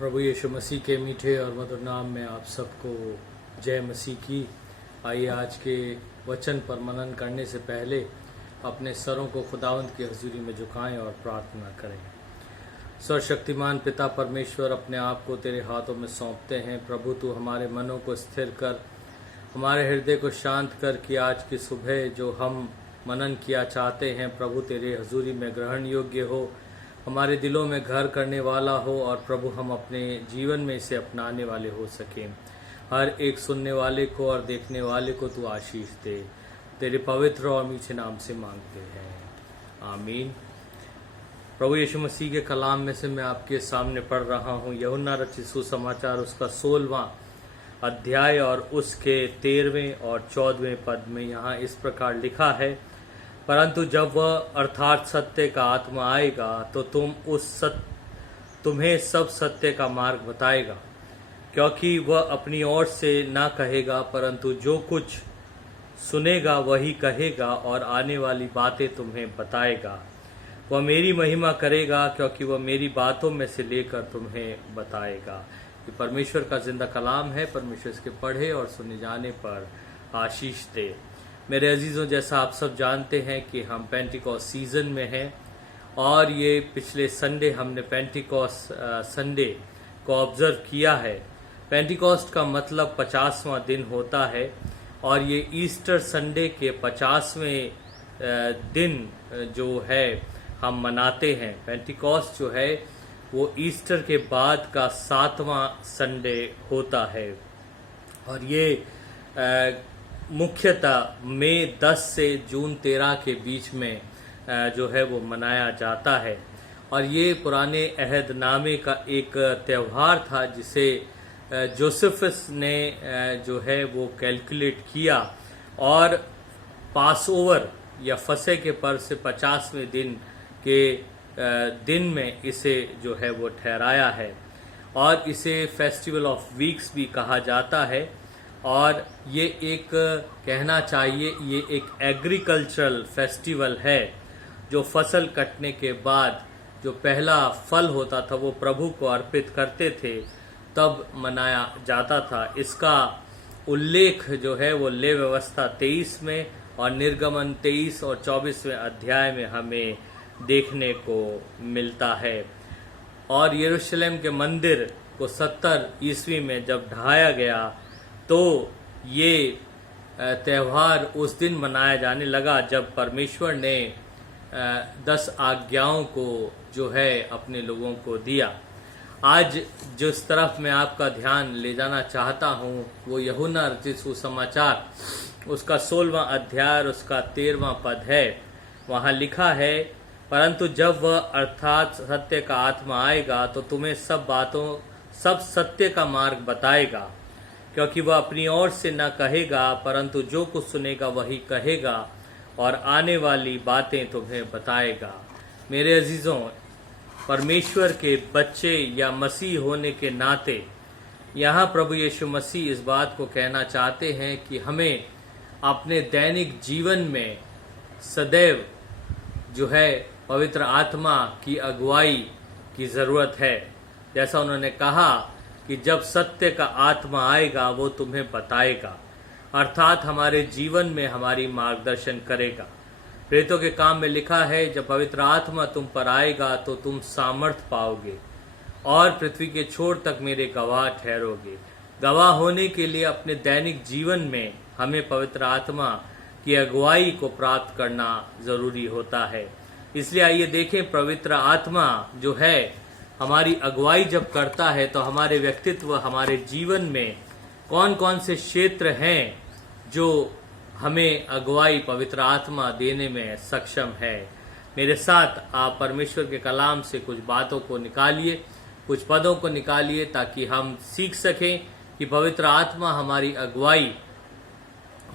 प्रभु यीशु मसीह के मीठे और मधुर नाम में आप सबको जय मसीह की। आइए आज के वचन पर मनन करने से पहले अपने सरों को खुदावंद की हजूरी में झुकाएं और प्रार्थना करें। सर्वशक्तिमान पिता परमेश्वर, अपने आप को तेरे हाथों में सौंपते हैं। प्रभु तू हमारे मनों को स्थिर कर, हमारे हृदय को शांत कर कि आज की सुबह जो हम मनन किया चाहते हैं प्रभु तेरे हजूरी में ग्रहण योग्य हो, हमारे दिलों में घर करने वाला हो और प्रभु हम अपने जीवन में इसे अपनाने वाले हो सकें। हर एक सुनने वाले को और देखने वाले को तू आशीष दे। तेरे पवित्र और मीठे नाम से मांगते हैं, आमीन। प्रभु यीशु मसीह के कलाम में से मैं आपके सामने पढ़ रहा हूँ यूहन्ना रचित सुसमाचार उसका 16वां अध्याय और उसके 13वें और 14वें पद में यहाँ इस प्रकार लिखा है, परंतु जब वह अर्थात सत्य का आत्मा आएगा तो तुम्हें सब सत्य का मार्ग बताएगा, क्योंकि वह अपनी ओर से ना कहेगा परंतु जो कुछ सुनेगा वही कहेगा और आने वाली बातें तुम्हें बताएगा। वह मेरी महिमा करेगा क्योंकि वह मेरी बातों में से लेकर तुम्हें बताएगा। ये परमेश्वर का जिंदा कलाम है। परमेश्वर इसके पढ़े और सुने जाने पर आशीष दे। मेरे अजीजों, जैसा आप सब जानते हैं कि हम पेंटिकॉस्ट सीजन में हैं और ये पिछले संडे हमने पेंटिकॉस्ट संडे को ऑब्जर्व किया है। पेंटिकॉस्ट का मतलब 50वां दिन होता है और ये ईस्टर संडे के 50वें दिन जो है हम मनाते हैं। पेंटिकॉस्ट जो है वो ईस्टर के बाद का 7वां संडे होता है और ये मुख्यतः मई 10 से जून 13 के बीच में जो है वो मनाया जाता है। और ये पुराने अहदनामे का एक त्यौहार था जिसे जोसेफस ने जो है वो कैलकुलेट किया और पास ओवर या फसह के पर्व से 50वें दिन के दिन में इसे जो है वो ठहराया है और इसे फेस्टिवल ऑफ वीक्स भी कहा जाता है। और ये एक कहना चाहिए ये एक एग्रीकल्चरल फेस्टिवल है जो फसल कटने के बाद जो पहला फल होता था वो प्रभु को अर्पित करते थे तब मनाया जाता था। इसका उल्लेख जो है वो ले व्यवस्था 23 में और निर्गमन 23 और 24वें अध्याय में हमें देखने को मिलता है। और यरूशलेम के मंदिर को 70 ईस्वी में जब ढहाया गया तो ये त्यौहार उस दिन मनाया जाने लगा जब परमेश्वर ने 10 आज्ञाओं को जो है अपने लोगों को दिया। आज जिस तरफ मैं आपका ध्यान ले जाना चाहता हूँ वो यूहन्ना रचित सुसमाचार उसका 16वां अध्याय उसका 13वां पद है। वहाँ लिखा है, परंतु जब वह अर्थात सत्य का आत्मा आएगा तो तुम्हें सब सत्य का मार्ग बताएगा, क्योंकि वह अपनी ओर से न कहेगा परंतु जो कुछ सुनेगा वही कहेगा और आने वाली बातें तुम्हें बताएगा। मेरे अजीजों, परमेश्वर के बच्चे या मसीह होने के नाते यहाँ प्रभु यीशु मसीह इस बात को कहना चाहते हैं कि हमें अपने दैनिक जीवन में सदैव जो है पवित्र आत्मा की अगुवाई की जरूरत है। जैसा उन्होंने कहा कि जब सत्य का आत्मा आएगा वो तुम्हें बताएगा, अर्थात हमारे जीवन में हमारी मार्गदर्शन करेगा। प्रेरितों के काम में लिखा है, जब पवित्र आत्मा तुम पर आएगा तो तुम सामर्थ पाओगे और पृथ्वी के छोर तक मेरे गवाह ठहरोगे। गवाह होने के लिए अपने दैनिक जीवन में हमें पवित्र आत्मा की अगुवाई को प्राप्त करना जरूरी होता है। इसलिए आइए देखें, पवित्र आत्मा जो है हमारी अगुवाई जब करता है तो हमारे व्यक्तित्व हमारे जीवन में कौन कौन से क्षेत्र हैं जो हमें अगुवाई पवित्र आत्मा देने में सक्षम है। मेरे साथ आप परमेश्वर के कलाम से कुछ बातों को निकालिए, कुछ पदों को निकालिए ताकि हम सीख सकें कि पवित्र आत्मा हमारी अगुवाई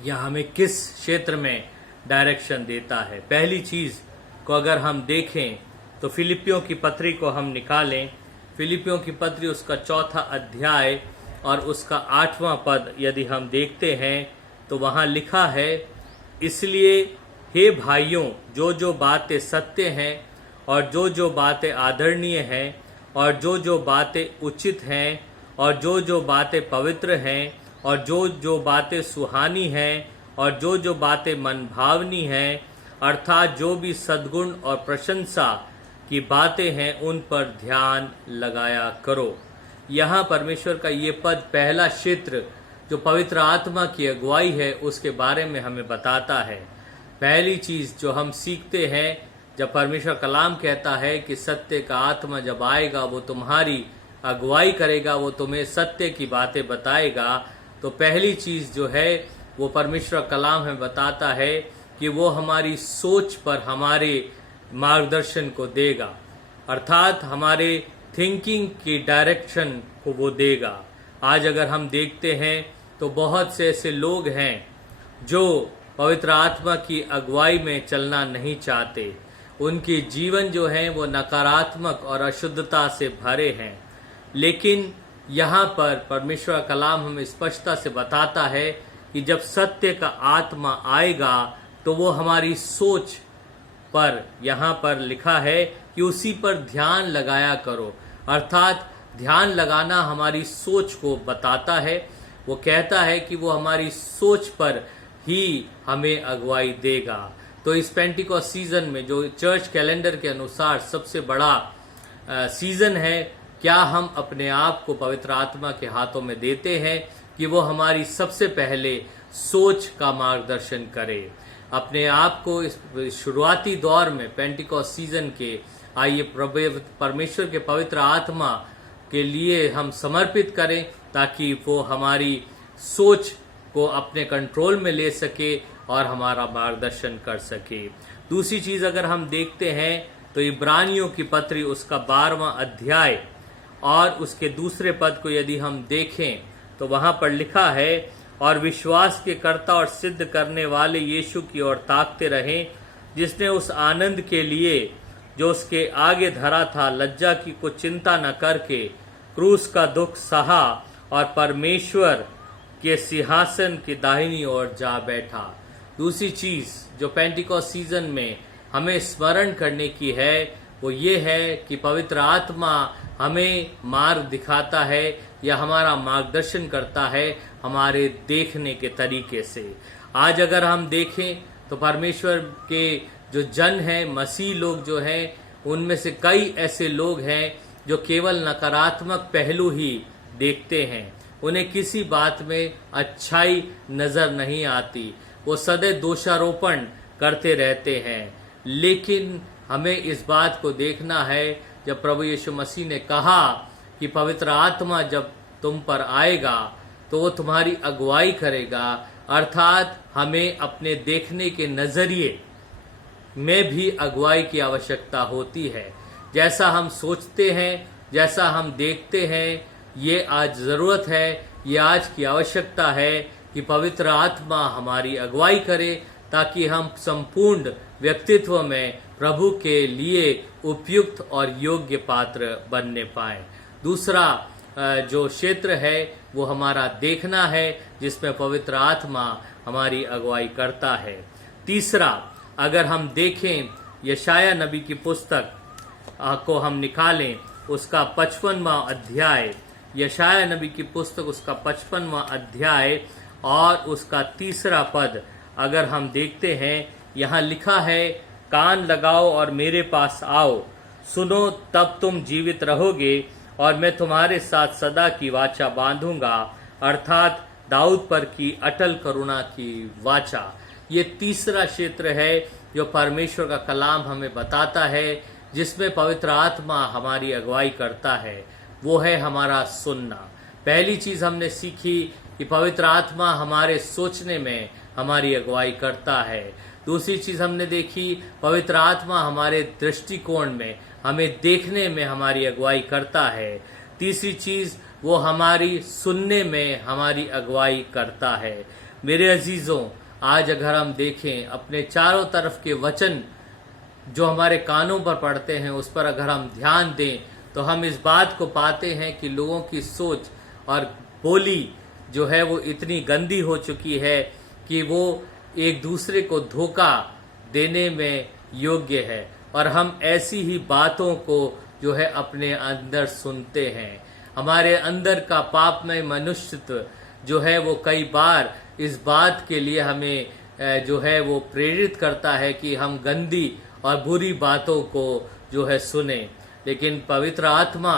या हमें किस क्षेत्र में डायरेक्शन देता है। पहली चीज को अगर हम देखें तो फिलिपियों की पत्री को हम निकालें। फिलिपियों की पत्री उसका 4था अध्याय और उसका 8वां पद यदि हम देखते हैं तो वहाँ लिखा है, इसलिए हे भाइयों, जो जो बातें सत्य हैं और जो जो बातें आदरणीय हैं और जो जो बातें उचित हैं और जो जो बातें पवित्र हैं और जो जो बातें सुहानी हैं और जो जो बातें मनभावनी हैं, अर्थात जो भी सद्गुण और प्रशंसा की बातें हैं, उन पर ध्यान लगाया करो। यहाँ परमेश्वर का ये पद पहला क्षेत्र जो पवित्र आत्मा की अगुवाई है उसके बारे में हमें बताता है। पहली चीज जो हम सीखते हैं जब परमेश्वर कलाम कहता है कि सत्य का आत्मा जब आएगा वो तुम्हारी अगुवाई करेगा, वो तुम्हें सत्य की बातें बताएगा, तो पहली चीज जो है वो परमेश्वर कलाम हमें बताता है कि वो हमारी सोच पर हमारे मार्गदर्शन को देगा, अर्थात हमारे थिंकिंग की डायरेक्शन को वो देगा। आज अगर हम देखते हैं तो बहुत से ऐसे लोग हैं जो पवित्र आत्मा की अगुवाई में चलना नहीं चाहते। उनके जीवन जो है वो नकारात्मक और अशुद्धता से भरे हैं। लेकिन यहाँ पर परमेश्वर का कलाम हमें स्पष्टता से बताता है कि जब सत्य का आत्मा आएगा तो वो हमारी सोच पर, यहाँ पर लिखा है कि उसी पर ध्यान लगाया करो, अर्थात ध्यान लगाना हमारी सोच को बताता है। वो कहता है कि वो हमारी सोच पर ही हमें अगुवाई देगा। तो इस पेंटिकॉस्ट सीजन में जो चर्च कैलेंडर के अनुसार सबसे बड़ा सीजन है, क्या हम अपने आप को पवित्र आत्मा के हाथों में देते हैं कि वो हमारी सबसे पहले सोच का मार्गदर्शन करे। अपने आप को इस शुरुआती दौर में पेंटिकॉस्ट सीजन के आइए परमेश्वर के पवित्र आत्मा के लिए हम समर्पित करें ताकि वो हमारी सोच को अपने कंट्रोल में ले सके और हमारा मार्गदर्शन कर सके। दूसरी चीज अगर हम देखते हैं तो इब्रानियों की पत्री उसका 12वां अध्याय और उसके दूसरे पद को यदि हम देखें तो वहां पर लिखा है, और विश्वास के कर्ता और सिद्ध करने वाले यीशु की ओर ताकते रहें, जिसने उस आनंद के लिए जो उसके आगे धरा था लज्जा की को चिंता न करके क्रूस का दुख सहा और परमेश्वर के सिंहासन की दाहिनी ओर जा बैठा। दूसरी चीज जो पेंटिकॉस्ट सीजन में हमें स्मरण करने की है वो ये है कि पवित्र आत्मा हमें मार्ग दिखाता है या हमारा मार्गदर्शन करता है हमारे देखने के तरीके से। आज अगर हम देखें तो परमेश्वर के जो जन हैं, मसीह लोग जो हैं, उनमें से कई ऐसे लोग हैं जो केवल नकारात्मक पहलू ही देखते हैं। उन्हें किसी बात में अच्छाई नजर नहीं आती, वो सदैव दोषारोपण करते रहते हैं। लेकिन हमें इस बात को देखना है, जब प्रभु यीशु मसीह ने कहा कि पवित्र आत्मा जब तुम पर आएगा तो वो तुम्हारी अगुवाई करेगा, अर्थात हमें अपने देखने के नजरिए में भी अगुवाई की आवश्यकता होती है। जैसा हम सोचते हैं, जैसा हम देखते हैं, ये आज जरूरत है, ये आज की आवश्यकता है कि पवित्र आत्मा हमारी अगुवाई करे ताकि हम संपूर्ण व्यक्तित्व में प्रभु के लिए उपयुक्त और योग्य पात्र बनने पाए। दूसरा जो क्षेत्र है वो हमारा देखना है, जिसमें पवित्र आत्मा हमारी अगुवाई करता है। तीसरा, अगर हम देखें यशाया नबी की पुस्तक को हम निकालें, उसका 55वां अध्याय, यशाया नबी की पुस्तक उसका 55वां अध्याय और उसका 3रा पद अगर हम देखते हैं, यहाँ लिखा है, कान लगाओ और मेरे पास आओ, सुनो तब तुम जीवित रहोगे और मैं तुम्हारे साथ सदा की वाचा बांधूंगा, अर्थात दाऊद पर की अटल करुणा की वाचा। ये तीसरा क्षेत्र है जो परमेश्वर का कलाम हमें बताता है, जिसमें पवित्र आत्मा हमारी अगुवाई करता है, वो है हमारा सुनना। पहली चीज हमने सीखी कि पवित्र आत्मा हमारे सोचने में हमारी अगुवाई करता है। दूसरी चीज हमने देखी, पवित्र आत्मा हमारे दृष्टिकोण में, हमें देखने में हमारी अगुवाई करता है। तीसरी चीज, वो हमारी सुनने में हमारी अगुवाई करता है। मेरे अजीजों, आज अगर हम देखें अपने चारों तरफ के वचन जो हमारे कानों पर पड़ते हैं, उस पर अगर हम ध्यान दें तो हम इस बात को पाते हैं कि लोगों की सोच और बोली जो है वो इतनी गंदी हो चुकी है कि वो एक दूसरे को धोखा देने में योग्य है, और हम ऐसी ही बातों को जो है अपने अंदर सुनते हैं। हमारे अंदर का पापमय मनुष्यत्व जो है वो कई बार इस बात के लिए हमें जो है वो प्रेरित करता है कि हम गंदी और बुरी बातों को जो है सुने। लेकिन पवित्र आत्मा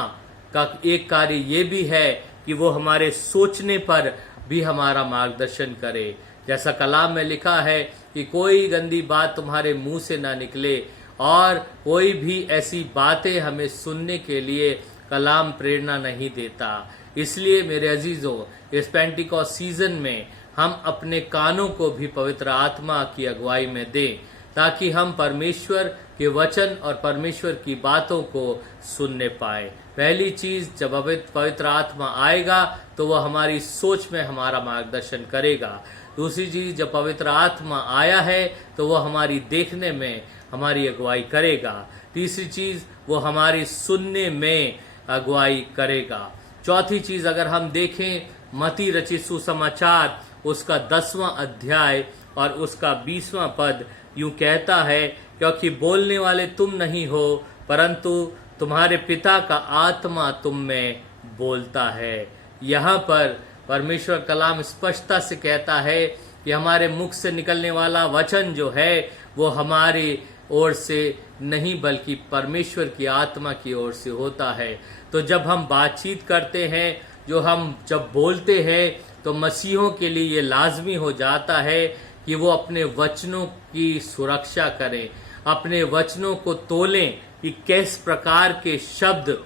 का एक कार्य ये भी है कि वो हमारे सोचने पर भी हमारा मार्गदर्शन करे। जैसा कलाम में लिखा है कि कोई गंदी बात तुम्हारे मुंह से ना निकले, और कोई भी ऐसी बातें हमें सुनने के लिए कलाम प्रेरणा नहीं देता। इसलिए मेरे अजीजों, इस पेंटिकॉस्ट सीजन में हम अपने कानों को भी पवित्र आत्मा की अगुवाई में दें, ताकि हम परमेश्वर के वचन और परमेश्वर की बातों को सुनने पाए। पहली चीज, जब पवित्र आत्मा आएगा तो वह हमारी सोच में हमारा मार्गदर्शन करेगा। दूसरी चीज, जब पवित्र आत्मा आया है तो वह हमारी देखने में हमारी अगुवाई करेगा। तीसरी चीज, वो हमारी सुनने में अगुवाई करेगा। चौथी चीज, अगर हम देखें मत्ती रचित सुसमाचार उसका 10वां अध्याय और उसका 20वां पद यूं कहता है, क्योंकि बोलने वाले तुम नहीं हो परंतु तुम्हारे पिता का आत्मा तुम में बोलता है। यहाँ पर परमेश्वर कलाम स्पष्टता से कहता है कि हमारे मुख से निकलने वाला वचन जो है वो हमारी ओर से नहीं बल्कि परमेश्वर की आत्मा की ओर से होता है। तो जब हम बातचीत करते हैं, जब बोलते हैं, तो मसीहों के लिए ये लाजमी हो जाता है कि वो अपने वचनों की सुरक्षा करें, अपने वचनों को तोलें कि किस प्रकार के शब्द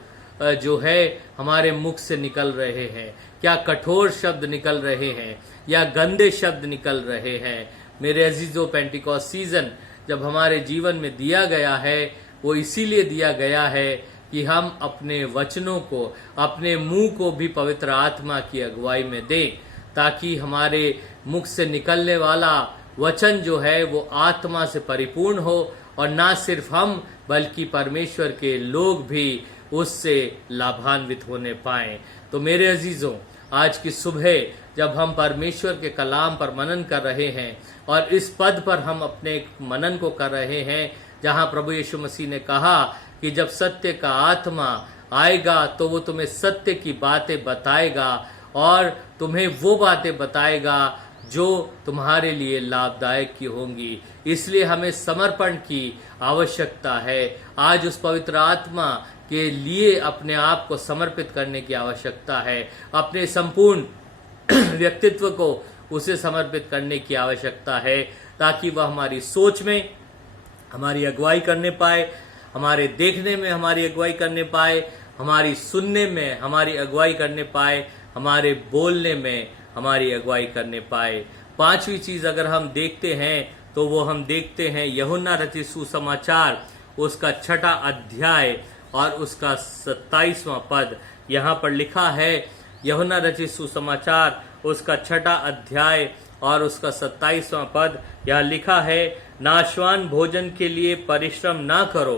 जो है हमारे मुख से निकल रहे हैं, क्या कठोर शब्द निकल रहे हैं या गंदे शब्द निकल रहे हैं। मेरे अजीजों, पेंटिकॉस्ट सीजन जब हमारे जीवन में दिया गया है वो इसीलिए दिया गया है कि हम अपने वचनों को, अपने मुंह को भी पवित्र आत्मा की अगुवाई में दें, ताकि हमारे मुख से निकलने वाला वचन जो है वो आत्मा से परिपूर्ण हो, और ना सिर्फ हम बल्कि परमेश्वर के लोग भी उससे लाभान्वित होने पाएं। तो मेरे अजीजों, आज की सुबह जब हम परमेश्वर के कलाम पर मनन कर रहे हैं और इस पद पर हम अपने मनन को कर रहे हैं जहां प्रभु यीशु मसीह ने कहा कि जब सत्य का आत्मा आएगा तो वो तुम्हें सत्य की बातें बताएगा और तुम्हें वो बातें बताएगा जो तुम्हारे लिए लाभदायक की होंगी। इसलिए हमें समर्पण की आवश्यकता है। आज उस पवित्र आत्मा के लिए अपने आप को समर्पित करने की आवश्यकता है। अपने संपूर्ण व्यक्तित्व को उसे समर्पित करने की आवश्यकता है, ताकि वह हमारी सोच में हमारी अगुवाई करने पाए, हमारे देखने में हमारी अगुवाई करने पाए, हमारी सुनने में हमारी अगुवाई करने पाए, हमारे बोलने में हमारी अगुवाई करने पाए। पांचवी चीज अगर हम देखते हैं तो वो हम देखते हैं यूहन्ना रचित सुसमाचार उसका 6वां अध्याय और उसका 27वां पद। यहाँ पर लिखा है, यूहन्ना रचित सुसमाचार उसका 6वां अध्याय और उसका 27वां पद। यहाँ लिखा है, नाशवान भोजन के लिए परिश्रम ना करो,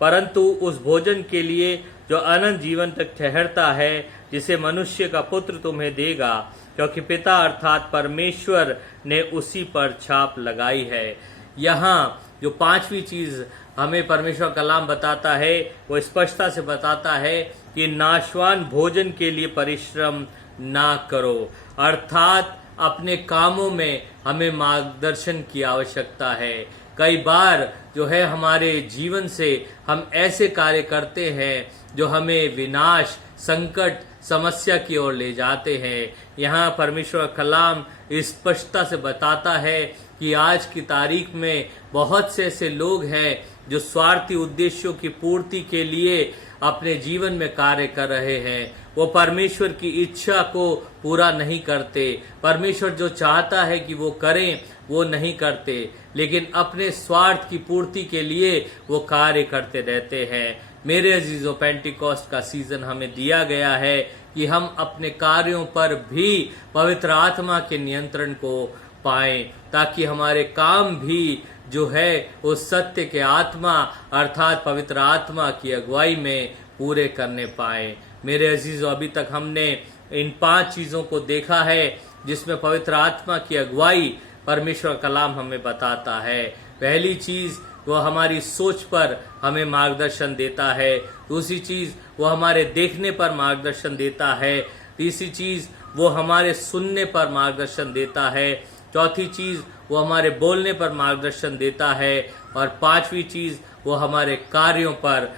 परंतु उस भोजन के लिए जो अनंत जीवन तक ठहरता है, जिसे मनुष्य का पुत्र तुम्हें देगा, क्योंकि पिता अर्थात परमेश्वर ने उसी पर छाप लगाई है। यहाँ जो पांचवी चीज हमें परमेश्वर कलाम बताता है वो स्पष्टता से बताता है कि नाशवान भोजन के लिए परिश्रम ना करो, अर्थात अपने कामों में हमें मार्गदर्शन की आवश्यकता है। कई बार जो है हमारे जीवन से हम ऐसे कार्य करते हैं जो हमें विनाश, संकट, समस्या की ओर ले जाते हैं। यहाँ परमेश्वर कलाम स्पष्टता से बताता है कि आज की तारीख में बहुत से ऐसे लोग हैं जो स्वार्थी उद्देश्यों की पूर्ति के लिए अपने जीवन में कार्य कर रहे हैं। वो परमेश्वर की इच्छा को पूरा नहीं करते। परमेश्वर जो चाहता है कि वो करें वो नहीं करते, लेकिन अपने स्वार्थ की पूर्ति के लिए वो कार्य करते रहते हैं। मेरे अजीजों, पेंटिकॉस्ट का सीजन हमें दिया गया है कि हम अपने कार्यों पर भी पवित्र आत्मा के नियंत्रण को पाएं, ताकि हमारे काम भी जो है उस सत्य के आत्मा अर्थात पवित्र आत्मा की अगुवाई में पूरे करने पाए। मेरे अजीजों, अभी तक हमने इन 5 चीजों को देखा है जिसमें पवित्र आत्मा की अगुवाई परमेश्वर कलाम हमें बताता है। पहली चीज, वो हमारी सोच पर हमें मार्गदर्शन देता है। दूसरी चीज वो हमारे देखने पर मार्गदर्शन देता है। तीसरी चीज वो हमारे सुनने पर मार्गदर्शन देता है। चौथी चीज वो हमारे बोलने पर मार्गदर्शन देता है। और पांचवी चीज वो हमारे कार्यों पर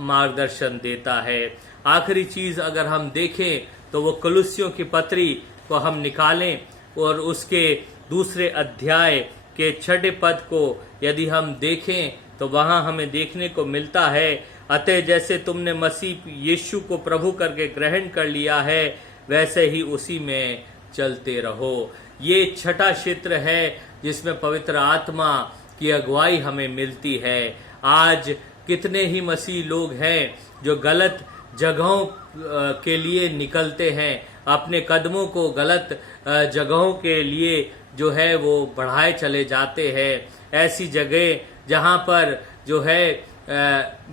मार्गदर्शन देता है। आखिरी चीज अगर हम देखें तो वो कुलुस्सियों की पत्री को हम निकालें और उसके दूसरे अध्याय के 6 पद को यदि हम देखें तो वहां हमें देखने को मिलता है, अतः जैसे तुमने मसीह यीशु को प्रभु करके ग्रहण कर लिया है वैसे ही उसी में चलते रहो। ये 6ठा क्षेत्र है जिसमें पवित्र आत्मा की अगुवाई हमें मिलती है। आज कितने ही मसीह लोग हैं जो गलत जगहों के लिए निकलते हैं, अपने कदमों को गलत जगहों के लिए जो है वो बढ़ाए चले जाते हैं। ऐसी जगह जहां पर जो है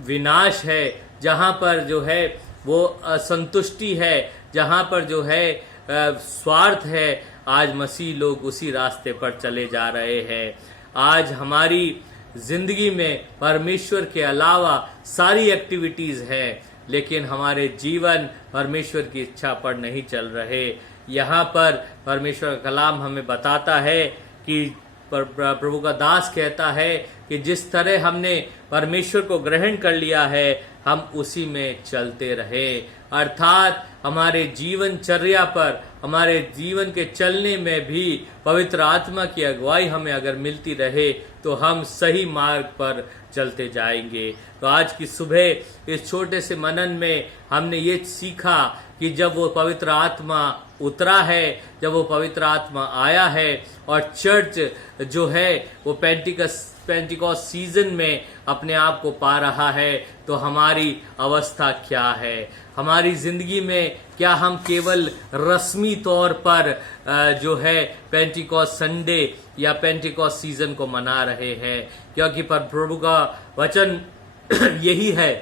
विनाश है, जहां पर जो है वो असंतुष्टि है, जहां पर जो है स्वार्थ है, आज मसीह लोग उसी रास्ते पर चले जा रहे हैं। आज हमारी जिंदगी में परमेश्वर के अलावा सारी एक्टिविटीज हैं, लेकिन हमारे जीवन परमेश्वर की इच्छा पर नहीं चल रहे। यहाँ पर परमेश्वर का कलाम हमें बताता है कि प्रभु का दास कहता है कि जिस तरह हमने परमेश्वर को ग्रहण कर लिया है हम उसी में चलते रहे। अर्थात हमारे जीवनचर्या पर, हमारे जीवन के चलने में भी पवित्र आत्मा की अगुवाई हमें अगर मिलती रहे तो हम सही मार्ग पर चलते जाएंगे। तो आज की सुबह इस छोटे से मनन में हमने ये सीखा कि जब वो पवित्र आत्मा उतरा है, जब वो पवित्र आत्मा आया है और चर्च जो है वो पेंटिकॉस्ट सीजन में अपने आप को पा रहा है, तो हमारी अवस्था क्या है? हमारी जिंदगी में क्या हम केवल रस्मी तौर पर जो है पेंटिकॉस्ट संडे या पेंटिकॉस्ट सीजन को मना रहे हैं? क्योंकि पर प्रभु का वचन यही है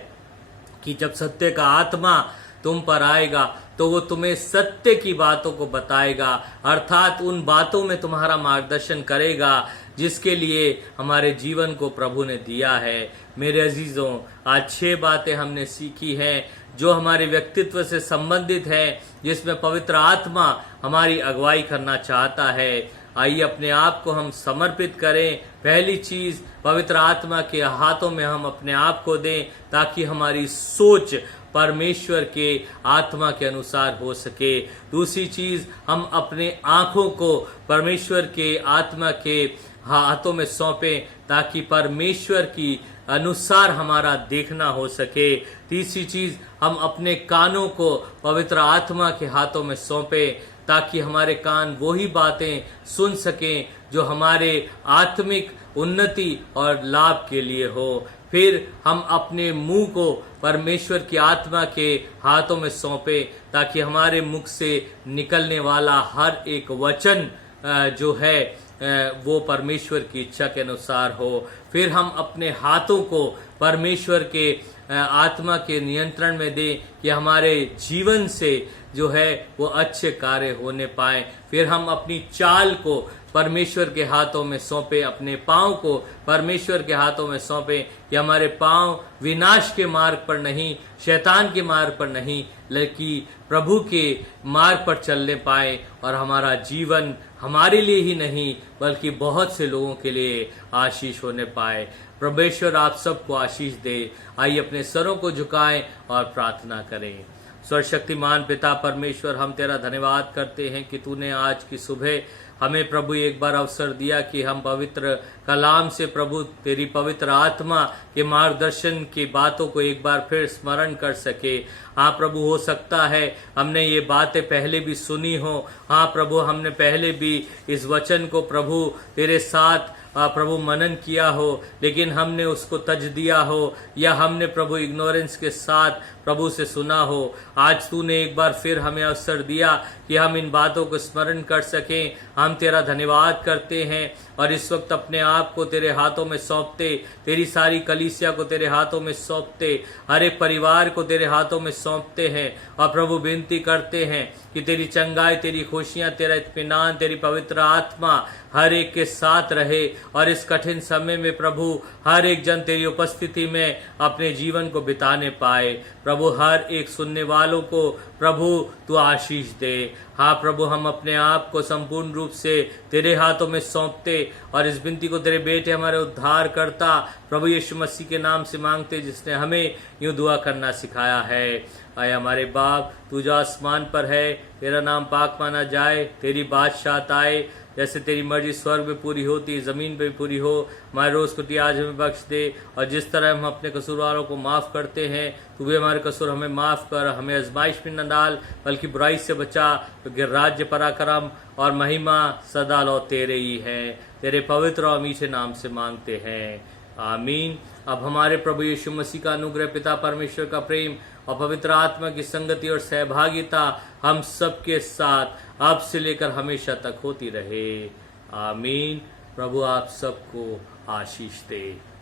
कि जब सत्य का आत्मा तुम पर आएगा तो वो तुम्हें सत्य की बातों को बताएगा, अर्थात उन बातों में तुम्हारा मार्गदर्शन करेगा जिसके लिए हमारे जीवन को प्रभु ने दिया है। मेरे अजीजों, आज 6 बातें हमने सीखी हैं जो हमारे व्यक्तित्व से संबंधित है, जिसमें पवित्र आत्मा हमारी अगुवाई करना चाहता है। आइए अपने आप को हम समर्पित करें। पहली चीज, पवित्र आत्मा के हाथों में हम अपने आप को दें ताकि हमारी सोच परमेश्वर के आत्मा के अनुसार हो सके। दूसरी चीज, हम अपने आंखों को परमेश्वर के आत्मा के हाथों में सौंपें ताकि परमेश्वर की अनुसार हमारा देखना हो सके। तीसरी चीज, हम अपने कानों को पवित्र आत्मा के हाथों में सौंपें ताकि हमारे कान वही बातें सुन सकें जो हमारे आत्मिक उन्नति और लाभ के लिए हो। फिर हम अपने मुंह को परमेश्वर की आत्मा के हाथों में सौंपे ताकि हमारे मुख से निकलने वाला हर एक वचन जो है वो परमेश्वर की इच्छा के अनुसार हो। फिर हम अपने हाथों को परमेश्वर के आत्मा के नियंत्रण में दें कि हमारे जीवन से जो है वो अच्छे कार्य होने पाए। फिर हम अपनी चाल को परमेश्वर के हाथों में सौंपे, अपने पांव को परमेश्वर के हाथों में सौंपे कि हमारे पांव विनाश के मार्ग पर नहीं, शैतान के मार्ग पर नहीं, बल्कि प्रभु के मार्ग पर चलने पाए और हमारा जीवन हमारे लिए ही नहीं बल्कि बहुत से लोगों के लिए आशीष होने पाए। परमेश्वर आप सबको आशीष दे। आइए अपने सरों को झुकाएं और प्रार्थना करें। सर्वशक्तिमान पिता परमेश्वर, हम तेरा धन्यवाद करते हैं कि तूने आज की सुबह हमें प्रभु एक बार अवसर दिया कि हम पवित्र कलाम से प्रभु तेरी पवित्र आत्मा के मार्गदर्शन की बातों को एक बार फिर स्मरण कर सके। हाँ प्रभु, हो सकता है हमने ये बातें पहले भी सुनी हो। हाँ प्रभु, हमने पहले भी इस वचन को प्रभु तेरे साथ प्रभु मनन किया हो, लेकिन हमने उसको तज दिया हो या हमने प्रभु इग्नोरेंस के साथ प्रभु से सुना हो। आज तूने एक बार फिर हमें अवसर दिया कि हम इन बातों को स्मरण कर सकें। हम तेरा धन्यवाद करते हैं और इस वक्त अपने आप को तेरे हाथों में सौंपते, तेरी सारी कलीसिया को तेरे हाथों में सौंपते, हर एक परिवार को तेरे हाथों में सौंपते हैं और प्रभु विनती करते हैं कि तेरी चंगाई, तेरी खुशियां, तेरा इत्मीनान, तेरी पवित्र आत्मा हर एक के साथ रहे और इस कठिन समय में प्रभु हर एक जन तेरी उपस्थिति में अपने जीवन को बिताने पाए। प्रभु हर एक सुनने वालों को प्रभु तू आशीष दे। हाँ प्रभु, हम अपने आप को संपूर्ण रूप से तेरे हाथों में सौंपते और इस विनती को तेरे बेटे हमारे उद्धार करता प्रभु यीशु मसीह के नाम से मांगते, जिसने हमें यूं दुआ करना सिखाया है। आए हमारे बाप, तू जो आसमान पर है, तेरा नाम पाक माना जाए, तेरी बादशाहत आए, जैसे तेरी मर्जी स्वर्ग में पूरी होती जमीन पे भी पूरी हो। हमारे रोज को तू आज हमें बख्श दे, और जिस तरह हम अपने कसूरवारों को माफ करते हैं, तू भी हमारे कसूर हमें माफ कर। हमें आजमाइश में न डाल, बल्कि बुराई से बचा, क्योंकि राज्य, पराक्रम और महिमा सदा लो तेरे ही है। तेरे पवित्र और मीठे नाम से मांगते हैं, आमीन। अब हमारे प्रभु यीशु मसीह का अनुग्रह, पिता परमेश्वर का प्रेम और पवित्र आत्मा की संगति और सहभागिता हम सबके साथ अब से लेकर हमेशा तक होती रहे, आमीन। प्रभु आप सबको आशीष दे।